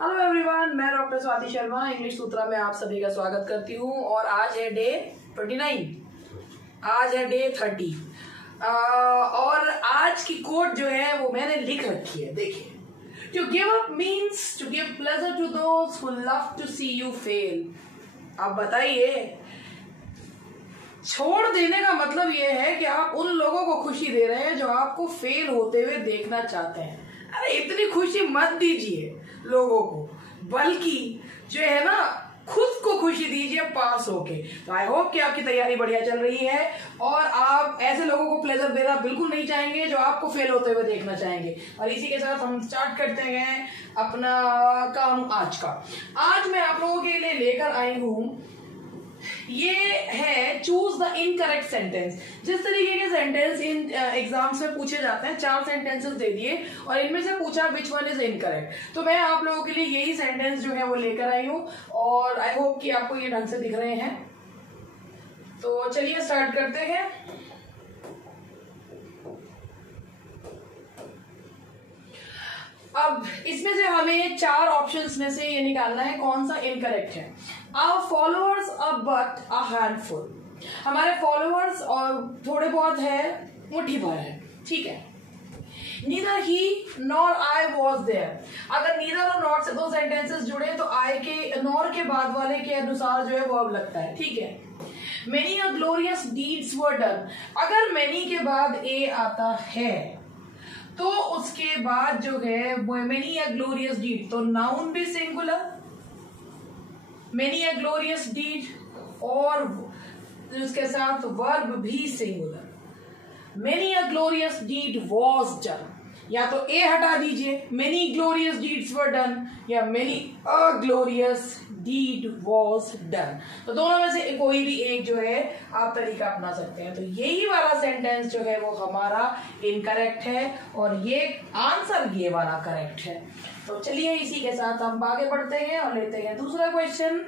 Hello everyone, मैं doctor Swati Sharma English सूत्रा में आप सभी का स्वागत करती हूँ। और आज है डे 29, आज है डे 30 और आज की कोट जो है वो मैंने लिख रखी है। देखिए, to give up means to give pleasure to those who love to see you fail. आप बताइए, छोड़ देने का मतलब ये है कि आप उन लोगों को खुशी दे रहे हैं जो आपको फेल होते हुए देखना चाहते हैं। अरे इतनी खुशी मत दीजिए लोगों को, बल्कि जो है ना खुद को खुशी दीजिए पास होके। तो आई होप कि आपकी तैयारी बढ़िया चल रही है और आप ऐसे लोगों को प्लेजर देना बिल्कुल नहीं चाहेंगे जो आपको फेल होते हुए देखना चाहेंगे। और इसी के साथ हम स्टार्ट करते हैं अपना काम आज का। आज मैं आप लोगों के लिए लेकर आई हूं, ये है चूज द इनकरेक्ट सेंटेंस। जिस तरीके के सेंटेंस इन एग्जाम्स में पूछे जाते हैं, 4 सेंटेंसेस दे दिए और इनमें से पूछा विच वन इज इनकरेक्ट। तो मैं आप लोगों के लिए यही सेंटेंस जो है वो लेकर आई हूं और आई होप कि आपको ये ढंग से दिख रहे हैं। तो चलिए स्टार्ट करते हैं। अब इसमें से हमें 4 ऑप्शंस में से ये निकालना है कौन सा इनकरेक्ट है। Our followers are but a handful। हमारे फॉलोअर्स और थोड़े बहुत है, मुट्ठी भर है, ठीक है। Neither he nor I was there। अगर neither और not से 2 सेंटेंसेस जुड़े तो I के nor के बाद वाले के अनुसार जो है verb लगता है, ठीक है। Many a glorious deeds were done। अगर many के बाद a आता है तो उसके बाद जो है many a glorious deed, तो नाउन भी singular, many a glorious deed, और उसके साथ वर्ब भी singular. many a glorious deed was done, या तो a हटा दीजिए, many glorious deeds were done, या many a glorious deed was done। तो दोनों में से कोई भी एक जो है आप तरीका अपना सकते हैं। तो यही वाला सेंटेंस जो है वो हमारा इनकरेक्ट है और ये आंसर ये वाला करेक्ट है। तो चलिए इसी के साथ हम आगे बढ़ते हैं और लेते हैं दूसरा question.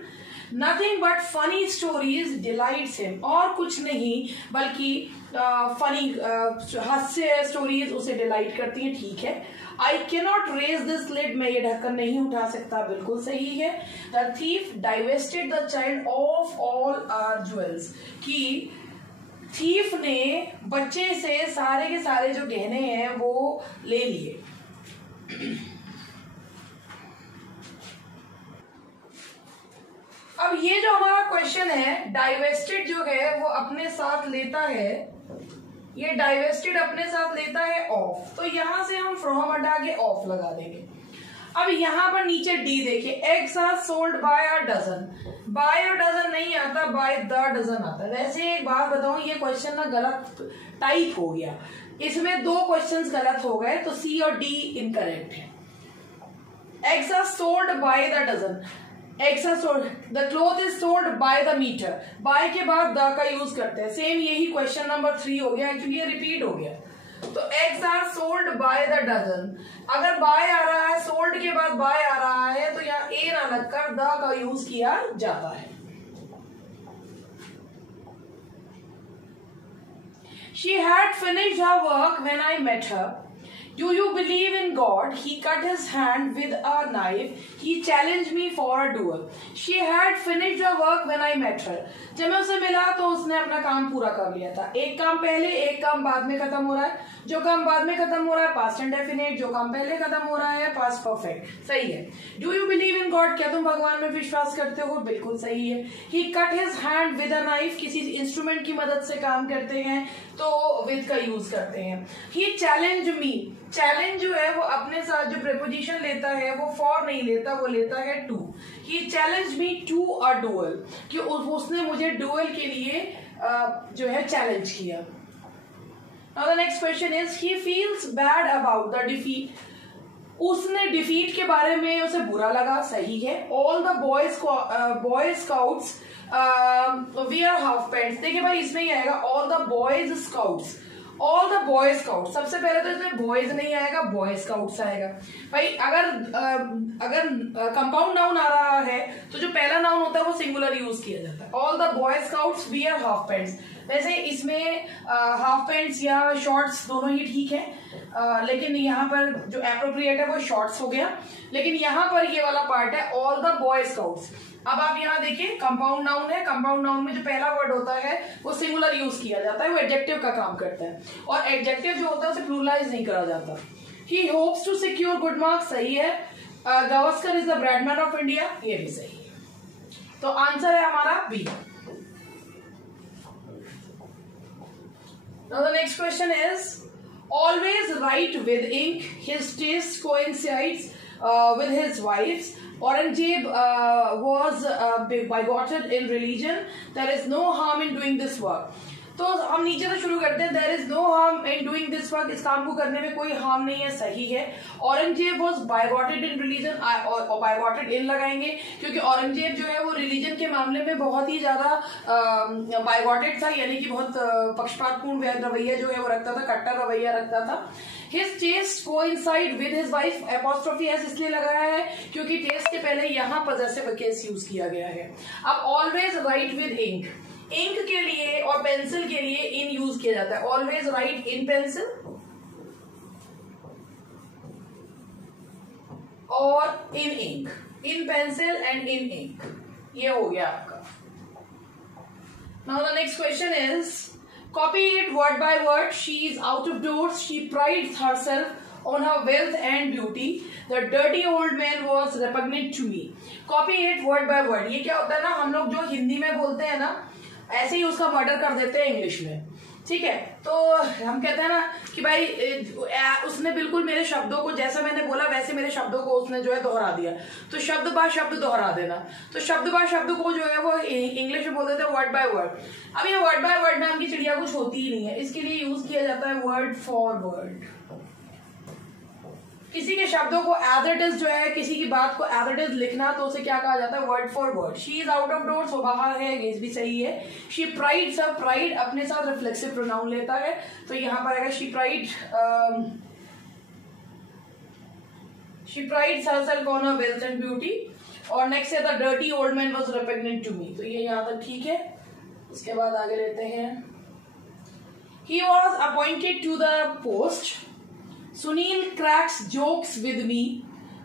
Nothing but funny stories delights him. और कुछ नहीं बल्कि फनी हास्य स्टोरीज उसे डिलाइट करती हैं, ठीक है। I cannot raise this lid, मैं ये ढक्कन नहीं उठा सकता, बिल्कुल सही है। The thief divested the child of all our jewels, कि थीफ ने बच्चे से सारे के सारे जो गहने हैं वो ले लिए। अब ये जो हमारा क्वेश्चन है, डाइवेस्टेड जो है वो अपने साथ लेता है, ये डाइवेस्टेड अपने साथ लेता है ऑफ, तो यहां से हम फ्रॉम हटा के ऑफ लगा देंगे। अब यहां पर नीचे डी देखिए, eggs are sold by a dozen. By a dozen नहीं आता, बाय द डजन आता है। वैसे एक बात बताऊं, ये क्वेश्चन ना गलत टाइप हो गया, इसमें 2 क्वेश्चंस गलत हो गए, तो सी और डी इनकरेक्ट है। Eggs are sold by the dozen, eggs are sold, the cloth is sold by the metre, by के बाद द का यूज करते हैं। सेम यही क्वेश्चन नंबर 3 हो गया, एक्चुअली ये रिपीट हो गया। तो eggs are sold by the dozen, अगर बाय आ रहा है, सोल्ड के बाद बाय आ रहा है, तो यहाँ ए ना लगकर द का यूज किया जाता है। She had finished her work when I met her. Do you believe in God? He cut his hand with a knife. He challenged me for a duel. She had finished her work when I met her. जब मैं उससे मिला तो उसने अपना काम पूरा कर लिया था। एक काम पहले, एक काम बाद में खत्म हो रहा है। जो काम बाद में खत्म हो रहा है पास्ट इंडेफिनिट, जो काम पहले खत्म हो रहा है पास्ट परफेक्ट। सही है। Do you believe in God? क्या तुम भगवान में विश्वास करते हो? बिल्कुल सही है। He cut his hand with a knife, किसी इंस्ट्रूमेंट की मदद से काम करते हैं तो विद का यूज करते हैं। ही चैलेंज मी, चैलेंज जो है वो अपने साथ जो प्रीपोजिशन लेता है वो फॉर नहीं लेता, वो लेता है to. He challenge me to a duel, कि उसने मुझे डुअल के लिए जो है चैलेंज किया। Now the next question is, he feels bad about the defeat. उसने डिफीट के बारे में उसे बुरा लगा, सही है। All the boy scouts wear half pants. देखिए भाई, इसमें ही आएगा all the boys scouts, all the boy scout. सबसे पहले तो इसमें बॉयज नहीं आएगा, बॉय स्काउट्स आएगा। भाई अगर कंपाउंड नाउन आ रहा है तो जो पहला नाउन होता है वो सिंगुलर यूज किया जाता है। All the boy scouts wear half pants, वैसे इसमें हाफ पैंट्स या शॉर्ट्स दोनों ही ठीक है, लेकिन यहाँ पर जो एप्रोप्रिएट है वो शॉर्ट्स हो गया। लेकिन यहाँ पर ये वाला पार्ट है ऑल द बॉय स्काउट्स। अब आप यहाँ देखिए कंपाउंड नाउन है, कंपाउंड नाउन में जो पहला वर्ड होता है वो सिंगुलर यूज किया जाता है, वो एडजेक्टिव का काम करता है, और एडजेक्टिव जो होता है उसे प्लूरलाइज नहीं करा जाता। He hopes to secure good marks सही है। Gavaskar is the Bradman of India, ये भी सही है। तो आंसर है हमारा B. Now the next question is, always write with ink. His taste coincides with his wife's. Aurangzeb was bigoted in religion. There is no harm in doing this work. तो हम नीचे से शुरू करते हैं। There is no harm in doing this work, इस काम को करने में कोई हार्म नहीं है, सही है। औरंगजेब वॉज बायगॉटेड इन रिलीजन, और बायगॉटेड इन लगाएंगे क्योंकि औरंगजेब जो है वो रिलीजन के मामले में बहुत ही ज्यादा बायगॉटेड था, यानी कि बहुत पक्षपातपूर्ण रवैया जो है वो रखता था, कट्टर रवैया रखता था। His taste coincide with his wife, apostrophe s इसलिए लगाया है क्योंकि टेस्ट के पहले यहाँ possessive केस यूज किया गया है। अब always write with ink, ink के लिए और पेंसिल के लिए इन यूज किया जाता है। ऑलवेज राइट इन पेंसिल और in ink, in pencil and in ink, ये हो गया आपका। Now the next question is, copy it word by word. She is out of doors, she prides herself on her wealth and beauty. The dirty old man was repugnant to me. Copy it word by word. ये क्या होता है ना, हम लोग जो हिंदी में बोलते हैं ना, ऐसे ही उसका मर्डर कर देते हैं इंग्लिश में, ठीक है। तो हम कहते हैं ना कि भाई उसने बिल्कुल मेरे शब्दों को जैसा मैंने बोला वैसे मेरे शब्दों को उसने जो है दोहरा दिया। तो शब्द बाय शब्द दोहरा देना, तो शब्द बाय शब्द को जो है वो इंग्लिश में बोल देते हैं वर्ड बाय वर्ड। अब ये वर्ड बाय वर्ड नाम की चिड़िया कुछ होती ही नहीं है, इसके लिए यूज किया जाता है वर्ड फॉर वर्ड। किसी के शब्दों को एज इट इज जो है, किसी की बात को एज इट इज लिखना, तो उसे क्या कहा जाता है, word for word. She is out of doors, वो बाहर है, ये भी सही है। शी प्राइड, सब प्राइड अपने साथ रिफ्लेक्सिव प्रोनाउन लेता है, तो यहां पर आएगा she pride, she prides herself on her wealth and beauty. और नेक्स्ट है the dirty old man was repugnant to me, तो ये यहां तक ठीक है। इसके बाद आगे लेते हैं, he was appointed to the post. Sunil cracks jokes with me,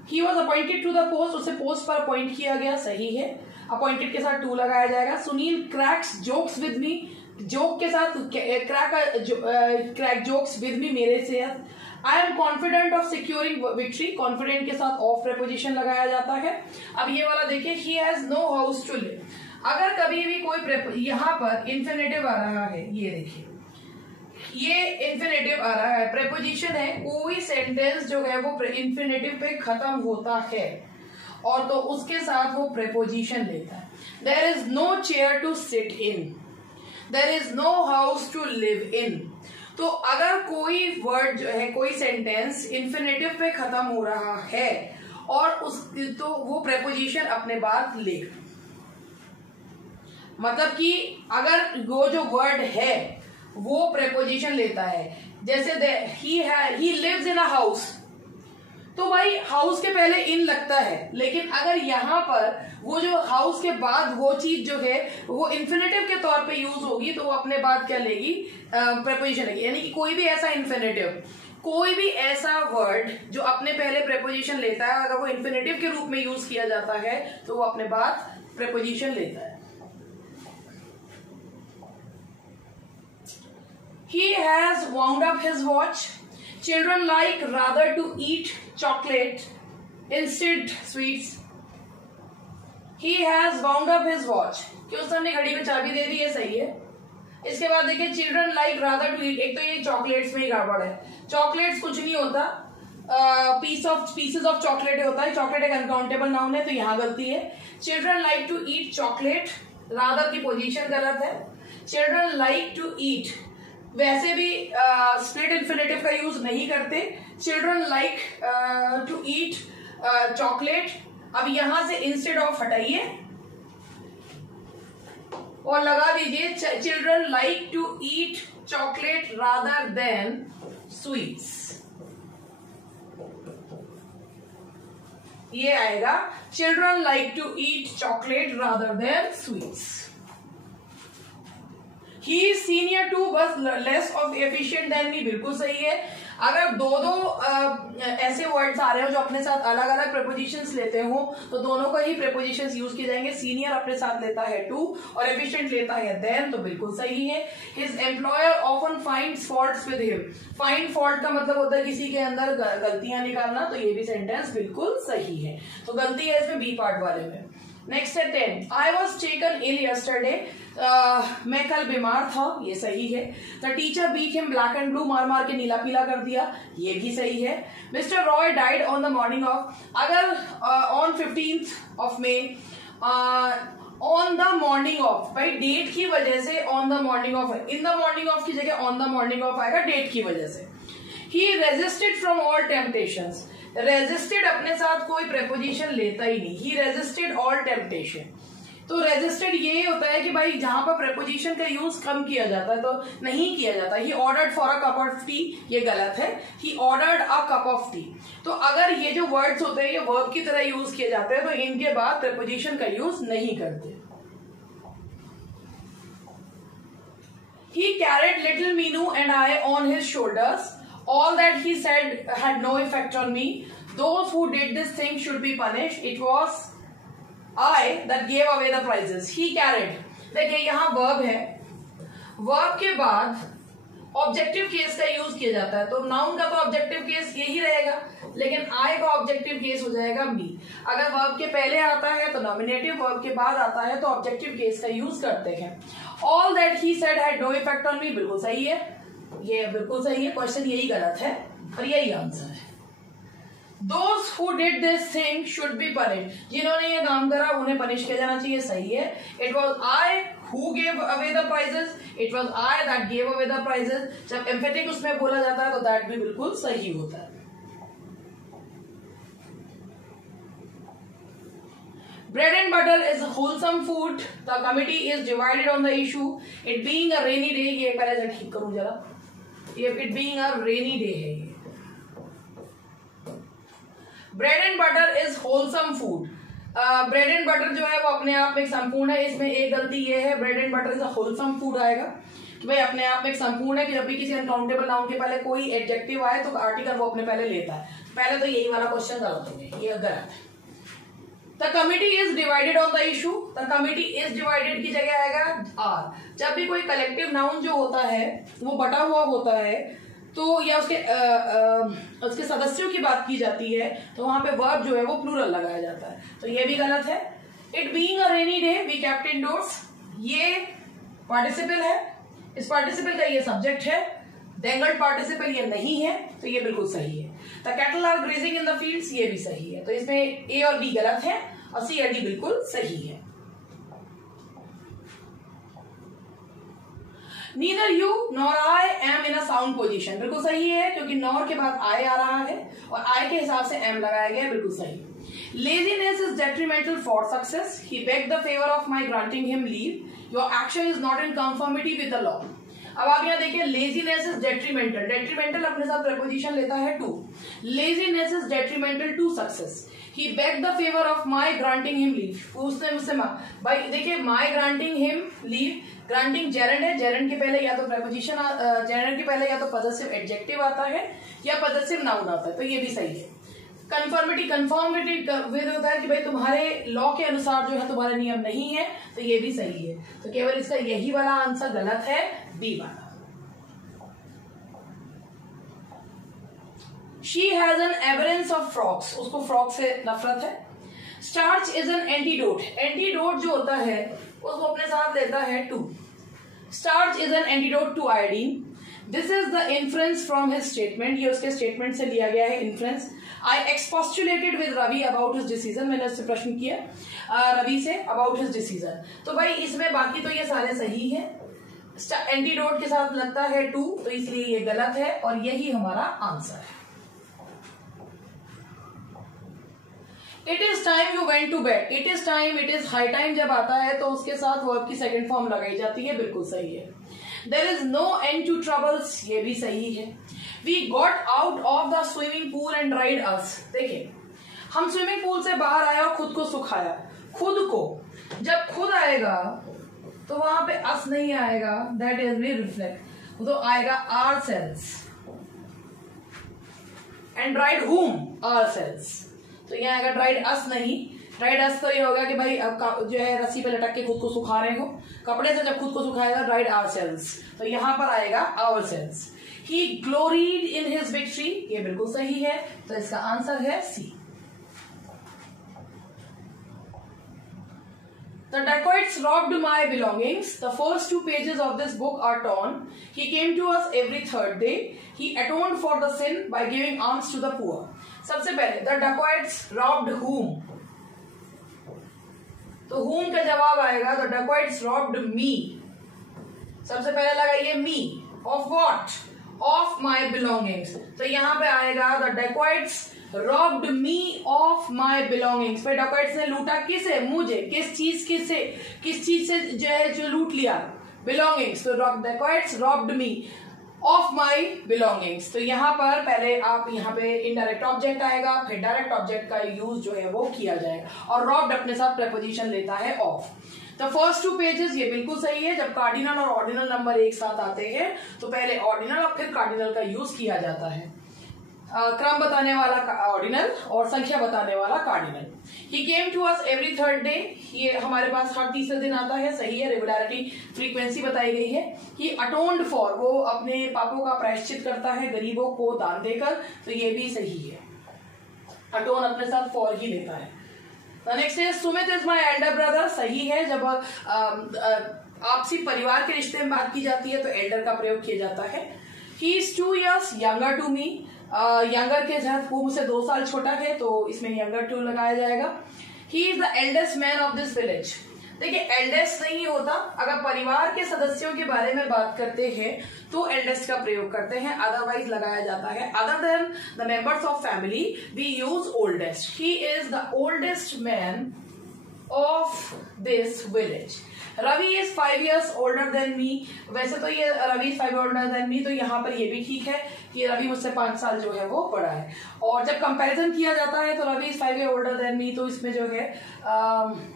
he was appointed to the post, उसे पोस्ट पर अपॉइंट किया गया, सही है। अपॉइंटेड के साथ टू लगाया जाएगा। Sunil cracks jokes with me, joke के साथ क्रैक जोक्स विद मी, मेरे से। I am confident of securing victory, confident के साथ ऑफ प्रेपोजिशन लगाया जाता है। अब ये वाला देखिए, he has no house to live. अगर कभी भी कोई यहाँ पर इंफिनिटिव आ रहा है, ये देखिए ये इंफिनिटिव आ रहा है, प्रेपोजिशन है, कोई सेंटेंस जो है वो इंफिनिटिव पे खत्म होता है और तो उसके साथ वो प्रेपोजिशन लेता है। There is no chair to sit in, there is no house to live in. तो अगर कोई वर्ड जो है, कोई सेंटेंस इंफिनिटिव पे खत्म हो रहा है और उस तो वो प्रेपोजिशन अपने बाद लेगा। मतलब कि अगर वो जो वर्ड है वो प्रेपोजिशन लेता है, जैसे he lives in a house, तो भाई हाउस के पहले इन लगता है, लेकिन अगर यहाँ पर वो जो हाउस के बाद वो चीज जो है वो इंफिनिटिव के तौर पे यूज होगी, तो वो अपने बाद क्या लेगी, प्रेपोजिशन लेगी। यानी कि कोई भी ऐसा इन्फिनेटिव, कोई भी ऐसा वर्ड जो अपने पहले प्रेपोजिशन लेता है, अगर वो इन्फिनेटिव के रूप में यूज किया जाता है तो वो अपने बाद प्रेपोजिशन लेता है। He has wound up his watch. Children like rather to eat chocolate instead sweets. He has wound up his watch. कि उसने अपनी घड़ी में चाबी दे दी है, सही है। इसके बाद देखिए children like rather to eat, एक तो ये चॉकलेट्स में ही गड़बड़ है। चॉकलेट्स कुछ नहीं होता, पीसेस ऑफ चॉकलेट होता है। चॉकलेट एक अनकाउंटेबल नाउन है, तो यहाँ गलती है। Children like to eat chocolate, rather की पोजीशन गलत है। चिल्ड्रन लाइक टू ईट, वैसे भी स्प्लिट इन्फिनेटिव का यूज नहीं करते। Children like to eat chocolate, अब यहां से इंस्टेड ऑफ हटाइए और लगा दीजिए children like to eat chocolate rather than sweets, ये आएगा children like to eat chocolate rather than sweets. He is senior to bus less of efficient than me, बिल्कुल सही है। अगर दो ऐसे वर्ड्स आ रहे हो जो अपने साथ अलग अलग प्रेपोजिशंस लेते हो तो दोनों का ही प्रेपोजिशंस यूज किए जाएंगे। सीनियर अपने साथ लेता है टू और एफिशिएंट लेता है देन, तो बिल्कुल सही है। His employer often finds faults with him, find fault का मतलब होता है किसी के अंदर गलतियां निकालना, तो ये भी सेंटेंस बिल्कुल सही है। तो गलती है इसमें बी पार्ट वाले में। नेक्स्ट है 10, I was taken ill yesterday, मैं कल बीमार था, ये सही है। The teacher beat him black and blue, मार मार के नीला पीला कर दिया, ये भी सही है। Mister Roy died on the morning of, अगर on 15th of May, on the morning of, भाई डेट की वजह से ऑन द मॉर्निंग ऑफ है, इन द मॉर्निंग ऑफ की जगह ऑन द मॉर्निंग ऑफ आएगा डेट की वजह से। He resisted from all temptations, resisted अपने साथ कोई प्रेपोजिशन लेता ही नहीं, ही रेजिस्टेड ऑल टेम्पटेशन। तो रेजिस्टेड ये होता है कि भाई जहां पर प्रेपोजिशन का यूज कम किया जाता है तो नहीं किया जाता। He ordered for a cup of T, ये गलत है, he ordered a cup of T. तो अगर ये जो वर्ड्स होते हैं ये वर्ब की तरह यूज किए जाते हैं तो इनके बाद प्रेपोजिशन का यूज नहीं करते। ही carried little Meenu and I on his shoulders, all that he said had no effect on me, those who did this thing should be punished, it was I that gave away the prizes, he carried। देखिए यहाँ verb है, verb के बाद objective case का use किया जाता है, तो नाउन का तो ऑब्जेक्टिव केस यही रहेगा, लेकिन I का ऑब्जेक्टिव केस हो जाएगा me। अगर verb के पहले आता है तो नॉमिनेटिव, verb के बाद आता है तो ऑब्जेक्टिव केस का यूज करते हैं। all that he said had no effect on me, बिल्कुल सही है, ये बिल्कुल सही है। क्वेश्चन यही गलत है और यही आंसर है। Those who did this thing should be punished, जिन्होंने ये काम करा उन्हें पनिश किया जाना चाहिए, सही है। It was I who gave away the prizes, it was I that gave away the prizes, जब एम्फेटिक उसमें बोला जाता है तो दैट भी बिल्कुल सही होता है। Bread and butter is wholesome food. The committee is divided on the issue. It being a rainy day, ये पहले से ठीक करूं जरा, ये it being a rainy day है। Bread and butter is wholesome food, bread and butter जो है वो अपने आप में एक संपूर्ण है, इसमें एक गलती ये है, bread and butter is a wholesome food आएगा कि भाई अपने आप में एक संपूर्ण है कि जब भी किसी अनकाउंटेबल नाउन के पहले कोई एडजेक्टिव आए तो आर्टिकल वो अपने पहले लेता है। पहले तो यही वाला क्वेश्चन गलत हो गया, ये गलत है। The committee is divided on the issue, the committee is divided की जगह आएगा आर। जब भी कोई कलेक्टिव नाउन जो होता है वो बटा हुआ होता है तो या उसके सदस्यों की बात की जाती है तो वहां पे वर्ब जो है वो प्लूरल लगाया जाता है, तो ये भी गलत है। It being a rainy day we kept indoors, ये पार्टिसिपल है, इस पार्टिसिपल का ये सब्जेक्ट है, डेंगल्ड पार्टिसिपल ये नहीं है, तो ये बिल्कुल सही है। The cattle are grazing in the fields, ये भी सही है, तो इसमें ए और बी गलत है और सी और डी बिल्कुल सही है। Neither you nor I am in a sound position, बिल्कुल सही है क्योंकि nor के बाद I आ रहा है और I के हिसाब से am लगाया गया है, बिल्कुल सही। Laziness is detrimental for success. He begged the favor of my granting him leave. Your action is not in conformity with the law. अब आप यहाँ देखिए, laziness is detrimental, detrimental अपने साथ preposition लेता है to, laziness is detrimental to success. He begged the favor of my granting him leave. उसने मुझसे भाई देखिए my granting him leave, granting gerund है, जेरेंड के पहले या तो प्रेपोजिशन, जेरेंड के पहले या तो पजेसिव एडजेक्टिव आता है या पजेसिव नाउन आता है, तो ये भी सही है। कंफर्मिटी, कंफर्मिटी विद होता है कि भाई तुम्हारे लॉ के अनुसार जो है तुम्हारे नियम नहीं है, तो ये भी सही है। तो केवल इसका यही वाला आंसर गलत है, बी वाला। शी हैज एन एवरेंस ऑफ फ्रॉक्स, उसको फ्रॉक से नफरत है। Starch is an antidote, antidote जो होता है उसको अपने साथ लेता है to. Starch is an antidote to iodine. This is the inference from his statement, ये उसके स्टेटमेंट से लिया गया है inference. I expostulated with Ravi about his decision, मैंने उससे प्रश्न किया Ravi say about his decision, तो भाई इसमें बाकी तो ये सारे सही है। एंटीडोट के साथ लगता है टू, तो इसलिए ये गलत है और यही हमारा आंसर है। It is time you went to bed, it is time, it is high time जब आता है तो उसके साथ वर्ब की सेकंड फॉर्म लगाई जाती है, बिल्कुल सही है। There is no end to troubles, ये भी सही है। We got out of the swimming pool and dried us, देखिए हम स्विमिंग पूल से बाहर आए और खुद को सुखाया। खुद को, जब खुद आएगा तो वहां पे अस नहीं आएगा, दैट इज वी रिफ्लेक्ट, तो आएगा ourselves. And dried whom ourselves, तो यहाँ आएगा ड्राइड अस नहीं। ड्राइड अस तो ये होगा कि भाई अब जो है रस्सी पे लटक के खुद को सुखा रहे हो, कपड़े से जब खुद को सुखाएगा ड्राइड आर सेल्स, तो यहां पर आएगा our sales. He gloried in his victory, ये बिल्कुल सही है, तो इसका आंसर है सी। The dacoits robbed my belongings. The first 2 pages of this book are torn. He came to us every 3rd day. He atoned for the sin by giving alms to the poor. सबसे पहले the dacoits robbed whom? तो whom का जवाब आएगा the dacoits robbed me. सबसे पहले लगाइए me. Of what? Of my belongings. तो यहाँ पे आएगा the dacoits robbed me of my belongings. फिर dacoits ने लूटा किसे? मुझे। किस चीज से जो है जो लूट लिया? belongings. तो dacoits robbed me of my belongings. तो यहाँ पर पहले आप यहाँ पे इनडायरेक्ट ऑब्जेक्ट आएगा, फिर डायरेक्ट ऑब्जेक्ट का यूज जो है वो किया जाएगा, और robbed अपने साथ प्रेपोजिशन लेता है of. तो फर्स्ट 2 पेजेस ये बिल्कुल सही है। जब कार्डिनल और ऑर्डिनल नंबर एक साथ आते हैं तो पहले ऑर्डिनल और फिर कार्डिनल का यूज किया जाता है। क्रम बताने वाला ऑर्डिनल और संख्या बताने वाला cardinal. He came to us every 3rd day, ये हमारे पास हर तीसरे दिन आता है, सही है, रेगुलरिटी फ्रीक्वेंसी बताई गई है। ही अटोन्ड फॉर, वो अपने पापों का प्रायश्चित करता है गरीबों को दान देकर, तो ये भी सही है। अटोन अपने साथ फॉर ही लेता है। नेक्स्ट है Sumit is my elder brother, सही है। जब आपसी परिवार के रिश्ते में बात की जाती है तो एल्डर का प्रयोग किया जाता है। He is 2 years younger to me, younger के साथ वो मुझसे 2 साल छोटा है, तो इसमें यंगर टू लगाया जाएगा। ही is the eldest man of this village. देखिए एल्डेस्ट नहीं होता, अगर परिवार के सदस्यों के बारे में बात करते हैं तो एल्डेस्ट का प्रयोग करते हैं, अदरवाइज लगाया जाता है other than the members of family we use oldest. He is the oldest man of this village. Ravi is 5 years older than me, वैसे तो ये Ravi is 5 older than me, तो यहाँ पर ये भी ठीक है कि रवि मुझसे 5 साल जो है वो बड़ा है। और जब कंपैरिजन किया जाता है तो Ravi is 5 years older than me, तो इसमें जो है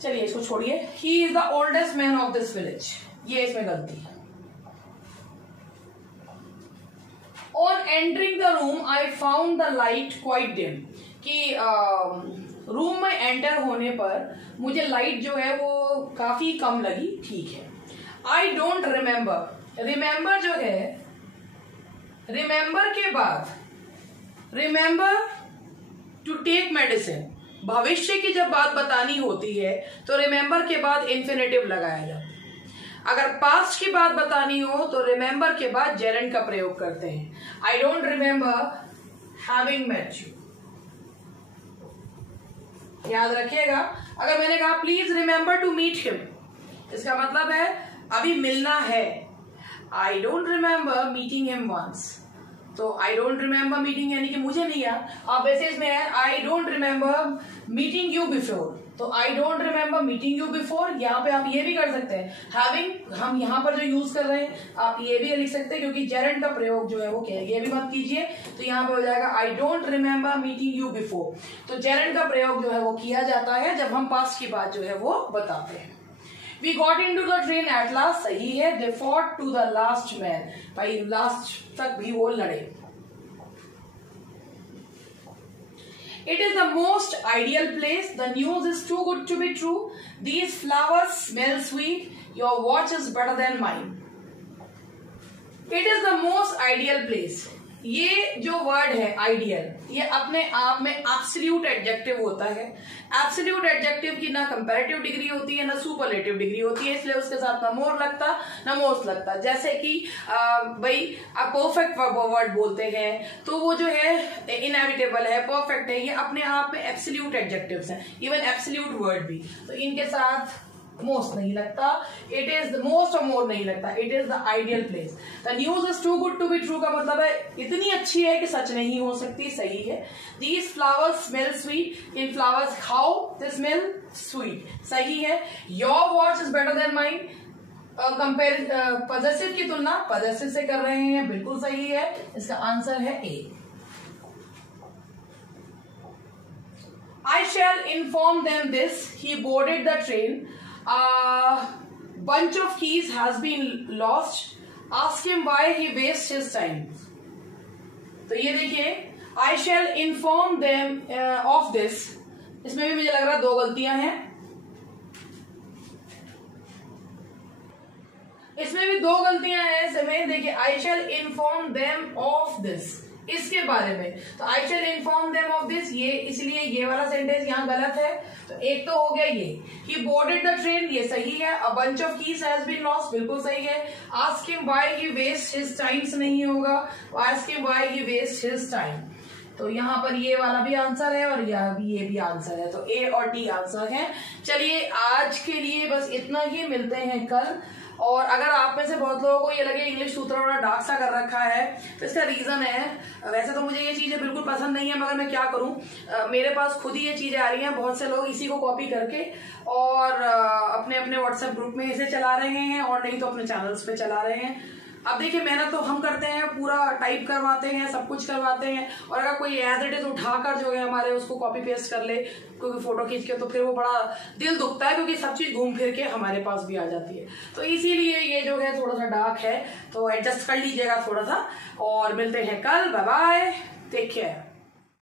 चलिए इसको छोड़िए। He is the oldest man of this village, ये इसमें गलती है। On entering the room I found the light quite dim, कि रूम में एंटर होने पर मुझे लाइट जो है वो काफी कम लगी, ठीक है। आई डोंट रिमेम्बर, रिमेम्बर जो है, रिमेम्बर के बाद रिमेम्बर टू टेक मेडिसिन, भविष्य की जब बात बतानी होती है तो रिमेम्बर के बाद इन्फिनेटिव लगाया जाता है। अगर पास्ट की बात बतानी हो तो रिमेम्बर के बाद जेरेंड का प्रयोग करते हैं। I don't remember having met you, याद रखिएगा। अगर मैंने कहा please remember to meet him, इसका मतलब है अभी मिलना है। I don't remember meeting him once, तो आई डोंट रिमेम्बर मीटिंग यानी कि मुझे नहीं याद। अब वैसे इसमें है I don't remember meeting you before, तो I don't remember meeting you before. यहाँ पे आप ये भी कर सकते हैं, हैविंग हम यहाँ पर जो यूज कर रहे हैं आप ये भी लिख सकते हैं, क्योंकि जेरेंड का प्रयोग जो है वो क्या है, ये भी मत कीजिए। तो यहाँ पे हो जाएगा आई don't remember meeting you before. तो जेरेंड का प्रयोग जो है वो किया जाता है जब हम पास्ट की बात जो है वो बताते हैं। We got into the train at last, सही है। They fought to the last man, भाई लास्ट तक भी वो लड़े। It is the most ideal place. The news is too good to be true. These flowers smell sweet. Your watch is better than mine. It is the most ideal place. ये जो word है ideal, ये अपने आप में absolute adjective होता है। Absolute adjective की ना कंपैरेटिव डिग्री होती है ना सुपरलेटिव डिग्री होती है, इसलिए उसके साथ ना मोर लगता ना मोस्ट लगता। जैसे कि भाई आप परफेक्ट वर्ड बोलते हैं तो वो जो है इनएविटेबल है, परफेक्ट है, ये अपने आप में एब्सोल्यूट एडजेक्टिव्स हैं। इवन एब्सोल्यूट वर्ड भी, तो इनके साथ मोस्ट नहीं लगता, इट इज द मोस्ट और मोर नहीं लगता, it is the ideal place. The news is too good to be true का मतलब है इतनी अच्छी है कि सच नहीं हो सकती, सही है। These flowers smell sweet, in flowers how they smell sweet, सही है। Your watch is better than mine, compare possessive की तुलना पॉजेसिव से कर रहे हैं, बिल्कुल सही है। इसका आंसर है ए। I shall inform them this. He boarded the train. bunch of keys has been lost. Ask him why he wastes his time. तो ये देखिए, I shall inform them of this. इसमें भी मुझे लग रहा है 2 गलतियां हैं। इसमें भी 2 गलतियां हैं इसमें। देखिए, I shall inform them of this, इसके बारे में। तो I shall inform them of this, ये इसलिए ये वाला सेंटेंस यहाँ गलत है। तो एक तो हो गया ये। He boarded the train, ये सही है। A bunch of keys has been lost, बिल्कुल सही है। Ask him why he wastes his time नहीं होगा, ask him why he wastes his time। तो यहाँ पर ये वाला भी आंसर है और ये भी आंसर है। तो ए और डी आंसर है। चलिए, आज के लिए बस इतना ही, मिलते हैं कल। और अगर आप में से बहुत लोगों को ये लगे इंग्लिश सूत्र बड़ा डार्क सा कर रखा है, तो इसका रीजन है, वैसे तो मुझे ये चीजें बिल्कुल पसंद नहीं है, मगर मैं क्या करूं, मेरे पास खुद ही ये चीजें आ रही हैं। बहुत से लोग इसी को कॉपी करके और अपने अपने व्हाट्सएप ग्रुप में इसे चला रहे हैं, और नहीं तो अपने चैनल्स पे चला रहे हैं। अब देखिए, मेहनत तो हम करते हैं, पूरा टाइप करवाते हैं, सब कुछ करवाते हैं, और अगर कोई एज इट इज उठाकर जो है हमारे उसको कॉपी पेस्ट कर ले, कोई फोटो खींच के, तो फिर वो बड़ा दिल दुखता है, क्योंकि सब चीज घूम फिर के हमारे पास भी आ जाती है। तो इसीलिए ये जो है थोड़ा सा डार्क है, तो एडजस्ट कर लीजिएगा थोड़ा सा। और मिलते हैं कल। Bye bye, take care.